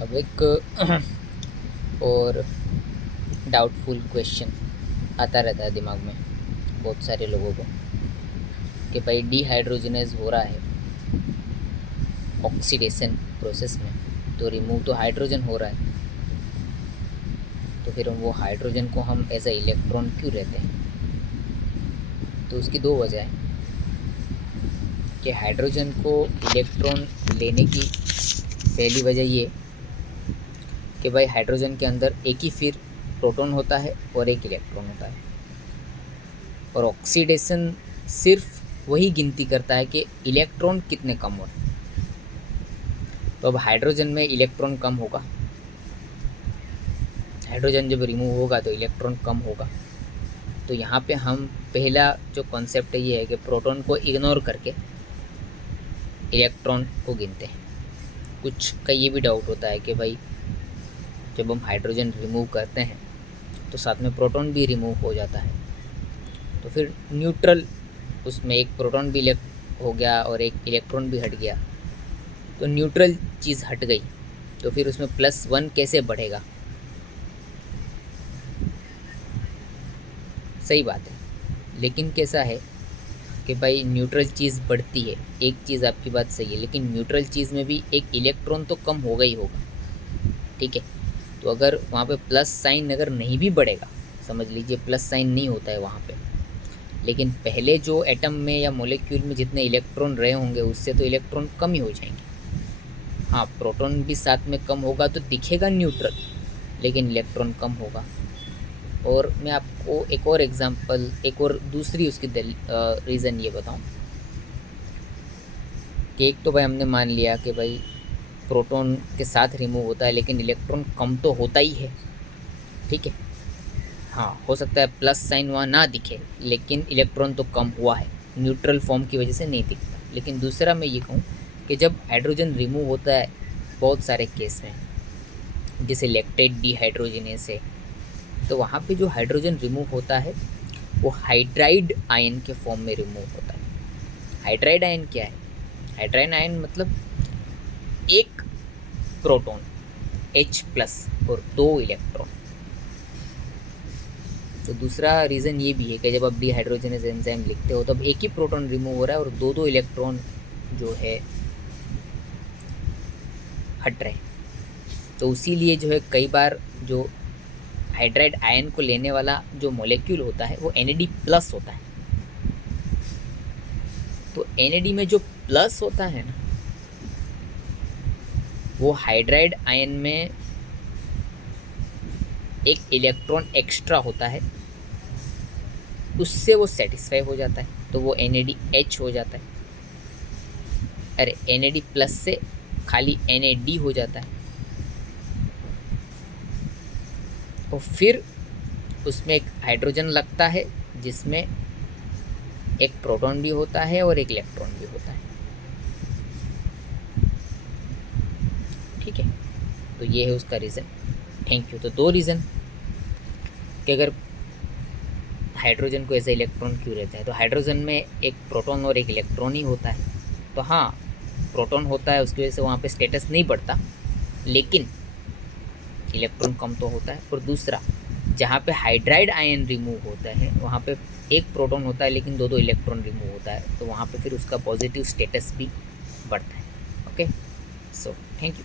अब एक और डाउटफुल क्वेश्चन आता रहता है दिमाग में बहुत सारे लोगों को कि भाई डिहाइड्रोजनेज हो रहा है ऑक्सीडेशन प्रोसेस में, तो रिमूव तो हाइड्रोजन हो रहा है, तो फिर वो हाइड्रोजन को हम एज ए इलेक्ट्रॉन क्यों रहते हैं। तो उसकी दो वजह है कि हाइड्रोजन को इलेक्ट्रॉन लेने की पहली वजह ये कि भाई हाइड्रोजन के अंदर एक ही फिर प्रोटॉन होता है और एक इलेक्ट्रॉन होता है, और ऑक्सीडेशन सिर्फ वही गिनती करता है कि इलेक्ट्रॉन कितने कम हो रहे हैं। तो अब हाइड्रोजन में इलेक्ट्रॉन कम होगा, हाइड्रोजन जब रिमूव होगा तो इलेक्ट्रॉन कम होगा। तो यहाँ पे हम पहला जो कॉन्सेप्ट है ये है कि प्रोटॉन को इग्नोर करके इलेक्ट्रॉन को गिनते हैं। कुछ का ये भी डाउट होता है कि भाई जब हम हाइड्रोजन रिमूव करते हैं तो साथ में प्रोटॉन भी रिमूव हो जाता है, तो फिर न्यूट्रल उसमें एक प्रोटॉन भी हो गया और एक इलेक्ट्रॉन भी हट गया, तो न्यूट्रल चीज़ हट गई, तो फिर उसमें +1 कैसे बढ़ेगा। सही बात है, लेकिन कैसा है कि भाई न्यूट्रल चीज़ बढ़ती है, एक चीज़ आपकी बात सही है, लेकिन न्यूट्रल चीज़ में भी एक इलेक्ट्रॉन तो कम होगा ही होगा, ठीक है। तो अगर वहाँ पे प्लस साइन अगर नहीं भी बढ़ेगा, समझ लीजिए प्लस साइन नहीं होता है वहाँ पे, लेकिन पहले जो एटम में या मॉलिक्यूल में जितने इलेक्ट्रॉन रहे होंगे उससे तो इलेक्ट्रॉन कम ही हो जाएंगे। हाँ, प्रोटॉन भी साथ में कम होगा तो दिखेगा न्यूट्रल, लेकिन इलेक्ट्रॉन कम होगा। और मैं आपको एक और एग्जांपल, एक और दूसरी उसकी रीज़न ये बताऊं कि एक तो भाई हमने मान लिया कि भाई प्रोटॉन के साथ रिमूव होता है लेकिन इलेक्ट्रॉन कम तो होता ही है, ठीक है। हाँ, हो सकता है प्लस साइन वहाँ ना दिखे लेकिन इलेक्ट्रॉन तो कम हुआ है, न्यूट्रल फॉर्म की वजह से नहीं दिखता। लेकिन दूसरा मैं ये कहूँ कि जब हाइड्रोजन रिमूव होता है बहुत सारे केस में, जैसे लैक्टेट डिहाइड्रोजनेस है, तो वहाँ पे जो हाइड्रोजन रिमूव होता है वो हाइड्राइड आयन के फॉर्म में रिमूव होता है। हाइड्राइड आयन क्या है? हाइड्राइड आयन मतलब एक प्रोटॉन H+ और 2 इलेक्ट्रॉन। तो दूसरा रीज़न ये भी है कि जब आप डिहाइड्रोजनेज एंजाइम लिखते हो तब एक ही प्रोटॉन रिमूव हो रहा है और 2 इलेक्ट्रॉन जो है हट रहे हैं। तो इसीलिए जो है कई बार जो हाइड्राइड आयन को लेने वाला जो मॉलिक्यूल होता है वो NAD+ होता है। तो NAD में जो प्लस होता है ना, वो हाइड्राइड आयन में एक इलेक्ट्रॉन एक्स्ट्रा होता है, उससे वो सेटिस्फाई हो जाता है, तो वो NADH हो जाता है। अरे NAD+ से खाली NAD हो जाता है, और फिर उसमें एक हाइड्रोजन लगता है जिसमें एक प्रोटॉन भी होता है और एक इलेक्ट्रॉन भी होता है, ठीक है। तो ये है उसका रीज़न। Thank you. तो 2 रीज़न कि अगर हाइड्रोजन को ऐसा इलेक्ट्रॉन क्यों रहता है, तो हाइड्रोजन में एक प्रोटॉन और एक इलेक्ट्रॉन ही होता है। तो हाँ, प्रोटॉन होता है उसकी वजह से वहाँ पे स्टेटस नहीं बढ़ता, लेकिन इलेक्ट्रॉन कम तो होता है। और दूसरा, जहाँ पे हाइड्राइड आयन रिमूव होता है वहाँ पे एक प्रोटॉन होता है लेकिन 2 इलेक्ट्रॉन रिमूव होता है, तो वहाँ पे फिर उसका पॉजिटिव स्टेटस भी बढ़ता है। Okay, so thank you.